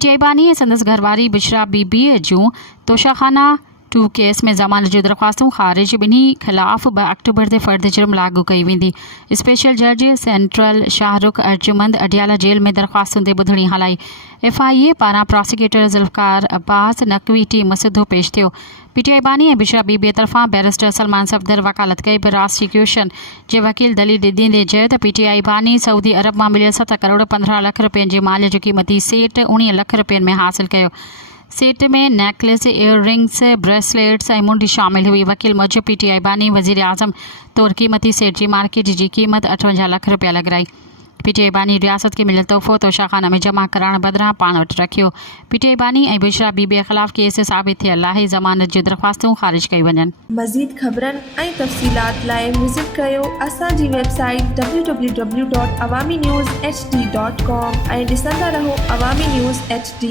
PTI बानी ऐं संदसि घरवारी बुशरा बीबी जूं तोशाखाना 2 केस में ज़मानत जूं दरख़्वास्तूं ख़ारिज। ॿिन्ही ख़िलाफ़ 2 अक्टूबर ते फ़र्द जुर्म लागू कई वेंदी। स्पेशल जज सेंट्रल शाहरुख अर्जुमंद अडियाला जेल में दरख़्वास्तुनि ते ॿुधणी हलाई। FIA पारां प्रोसिक्यूटर ज़ुल्फ़कार अब्बास नक़वी टीम मुसदो पेश थियो। पीटीआई बानी ऐं बुशरा बीबी तरफ़ां बैरिस्टर सलमान सफ़दर वकालत कई। प्रोसिक्यूशन जे वकील दलील ॾींदे चयो त पीटीआई बानी सऊदी अरब मां मिलियल 7 करोड़ 15 लख रुपयनि जे माल जो क़ीमती सेट 19 लख रुपयनि में हासिल कयो। सेट में नेकलेस, इयर रिंग्स, ब्रेसलेट्स ऐं मुंडी शामिल हुई। वकील मूजिब पीटीआई बानी वज़ीर आज़म तौरु क़ीमती सेट जी मार्केट जी क़ीमत 58 लख रुपया लॻराई। पीटीआई बानी रियासत के मिलियल तोहफ़ो तोशाखाना में जमा कराइण बदिरां पाण वटि रखियो। पीटीआई बानी ऐं बुशरा बीबी ख़िलाफ़ केस साबित थियल आहे। ज़मानत जूं दरख़्वास्तूं ख़ारिज कई वञनि। मज़ीद ख़बरनि ऐं तफ़सीलात लाइ विज़िट कयो असांजी वेबसाइट www.awamiNewsHD.com ऐं ॾिसंदा रहो अवामी न्यूज़ HD।